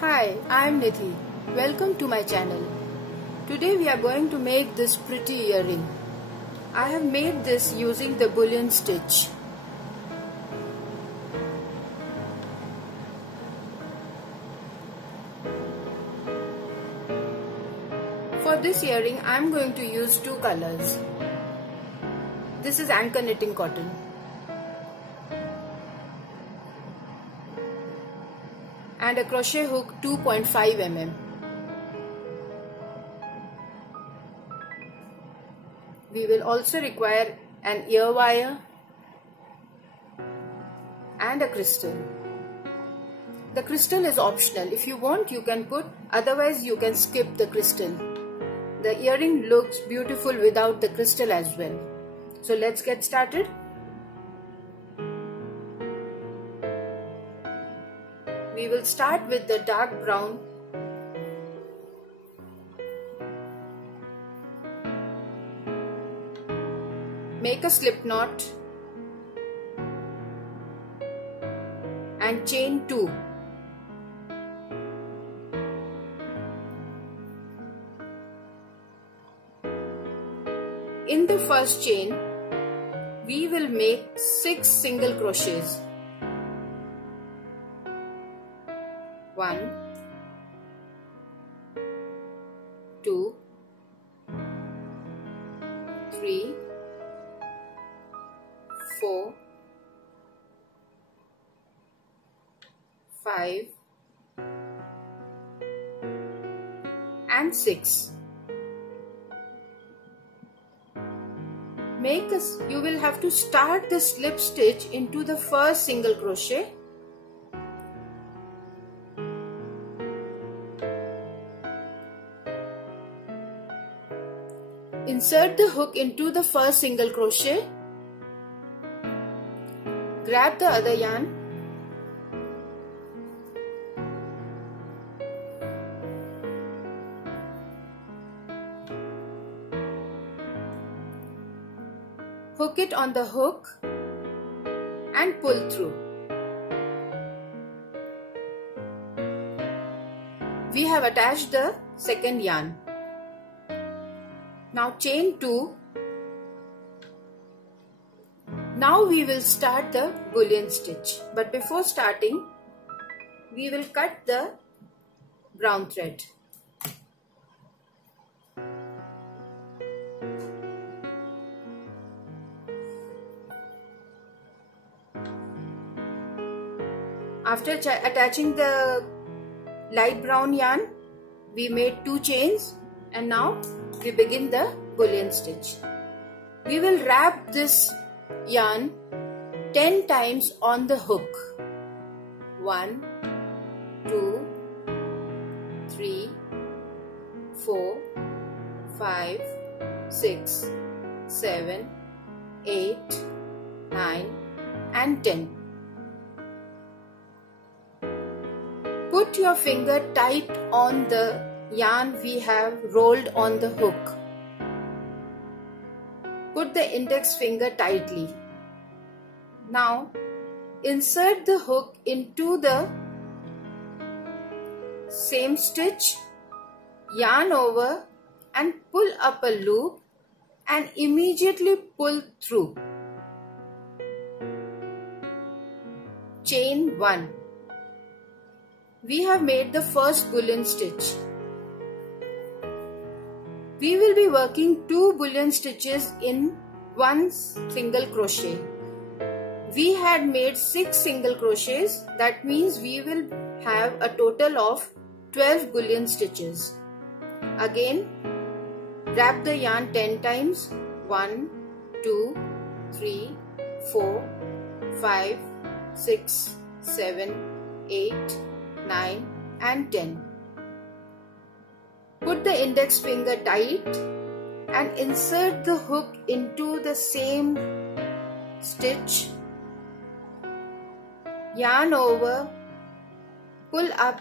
Hi, I am Nidhi. Welcome to my channel. Today we are going to make this pretty earring. I have made this using the bullion stitch. For this earring I am going to use two colors. This is anchor knitting cotton. And a crochet hook 2.5 mm. We will also require an ear wire and a crystal. The crystal is optional. If you want, you can put, otherwise you can skip the crystal. The earring looks beautiful without the crystal as well. So let's get started. We will start with the dark brown. Make a slip knot and chain 2. In the first chain, we will make 6 single crochets. 1, 2, 3, 4, 5 and 6. You will have to start the slip stitch into the first single crochet. Insert the hook into the first single crochet. Grab the other yarn. Hook it on the hook and pull through. We have attached the second yarn. Now chain 2. Now we will start the bullion stitch. But before starting, we will cut the brown thread. After attaching the light brown yarn, we made 2 chains and now we begin the bullion stitch. We will wrap this yarn 10 times on the hook. 1, 2, 3, 4, 5, 6, 7, 8, 9 and 10. Put your finger tight on the yarn we have rolled on the hook. Put the index finger tightly. Now insert the hook into the same stitch, yarn over and pull up a loop and immediately pull through. Chain 1. We have made the first bullion stitch. We will be working 2 bullion stitches in 1 single crochet. We had made 6 single crochets. That means we will have a total of 12 bullion stitches. Again, wrap the yarn 10 times. 1, 2, 3, 4, 5, 6, 7, 8, 9 and 10. Put the index finger tight and insert the hook into the same stitch, yarn over, pull up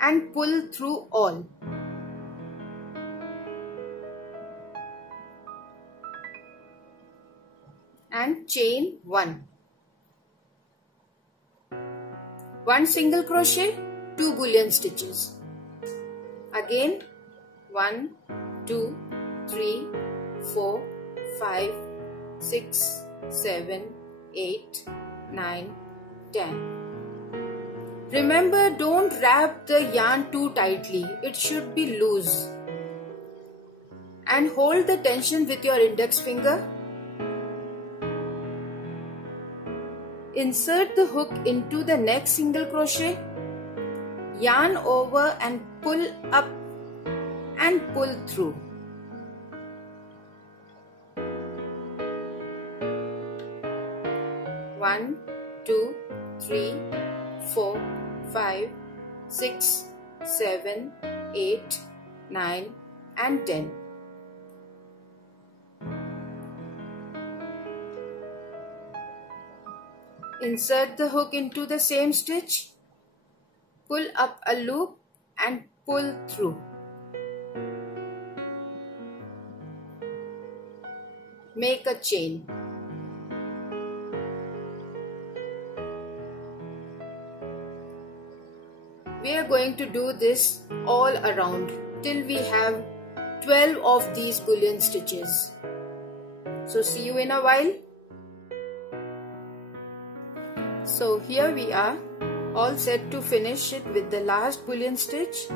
and pull through all. And chain 1. 1 single crochet, 2 bullion stitches. Again 1, 2, 3, 4, 5, 6, 7, 8, 9, 10. Remember, don't wrap the yarn too tightly. It should be loose. And hold the tension with your index finger. Insert the hook into the next single crochet. Yarn over and pull up and pull through. One, 2, 3, 4, 5, 6, 7, 8, 9 and 10. Insert the hook into the same stitch, pull up a loop and pull through. Make a chain. We are going to do this all around till we have 12 of these bullion stitches. So see you in a while. So here we are, all set to finish it with the last bullion stitch.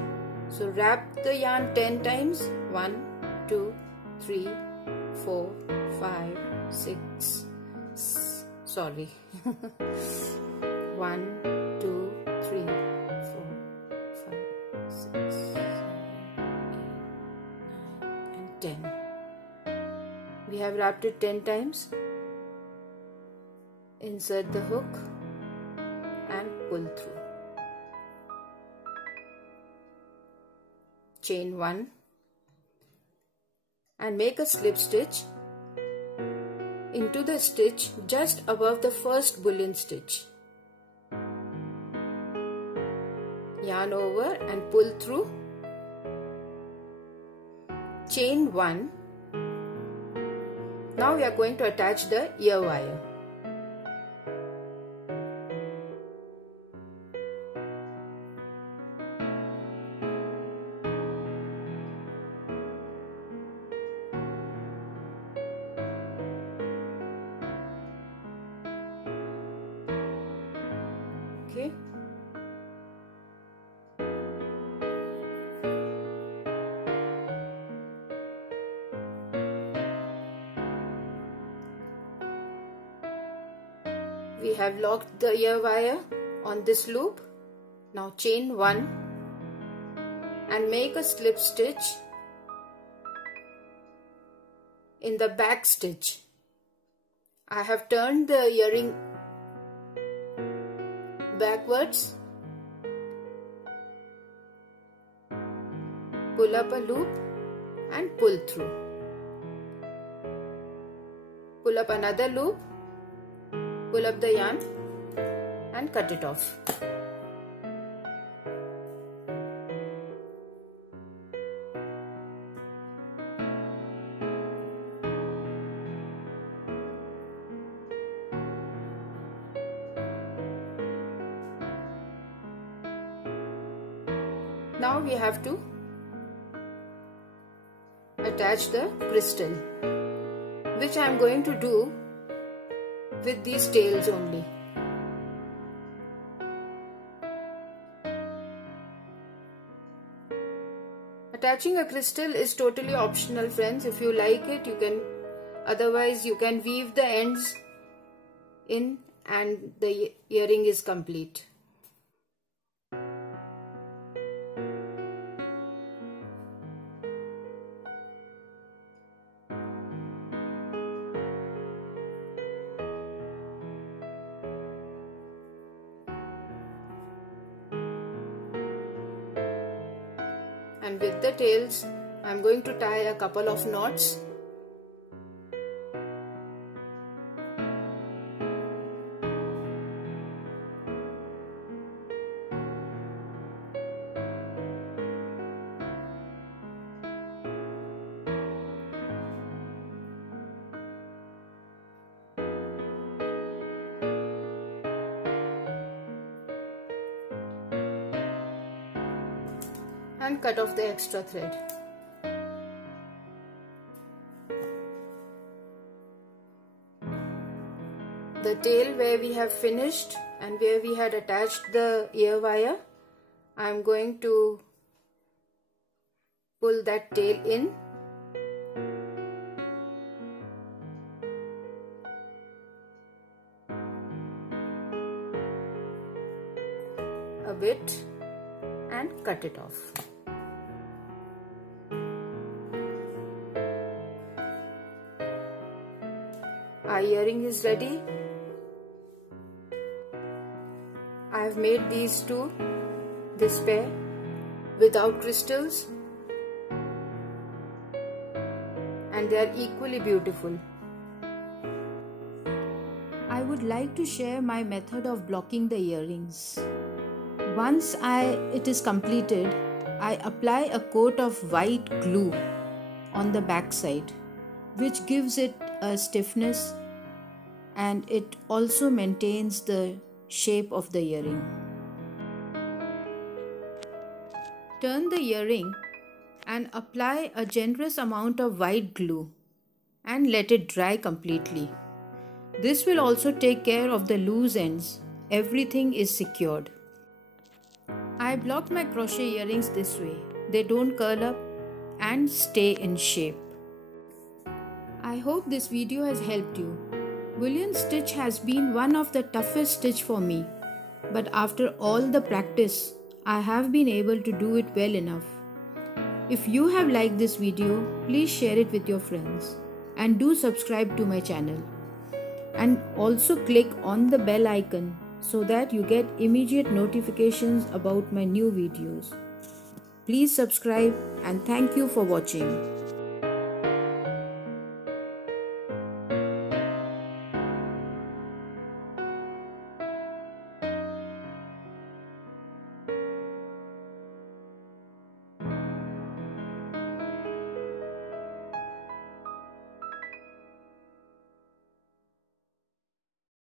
So wrap the yarn 10 times. 1, 2, 3, 4, 5, 6, sorry. 1, 2, 3, 4, 5, 6, 7, 8, 9 and 10. We have wrapped it 10 times. Insert the hook and pull through. Chain 1 and make a slip stitch into the stitch just above the first bullion stitch. Yarn over and pull through. Chain 1. Now we are going to attach the ear wire. Okay. We have locked the ear wire on this loop. Now chain 1 and make a slip stitch in the back stitch. I have turned the earring backwards. Pull up a loop and pull through. Pull up another loop, pull up the yarn and cut it off. Now we have to attach the crystal, which I am going to do with these tails only. Attaching a crystal is totally optional, friends. If you like it, you can. Otherwise, you can weave the ends in and the earring is complete. And with the tails, I am going to tie a couple of knots. and cut off the extra thread. The tail where we have finished and where we had attached the ear wire, I am going to pull that tail in. A bit and cut it off. Our earring is ready. I have made these two, this pair, without crystals, and they are equally beautiful. I would like to share my method of blocking the earrings. Once it is completed, I apply a coat of white glue on the back side, which gives it a stiffness and it also maintains the shape of the earring. Turn the earring and apply a generous amount of white glue and let it dry completely. This will also take care of the loose ends. Everything is secured. I blocked my crochet earrings this way. They don't curl up and stay in shape. I hope this video has helped you. Bullion stitch has been one of the toughest stitch for me, but after all the practice, I have been able to do it well enough. If you have liked this video, please share it with your friends and do subscribe to my channel. And also click on the bell icon so that you get immediate notifications about my new videos. Please subscribe and thank you for watching.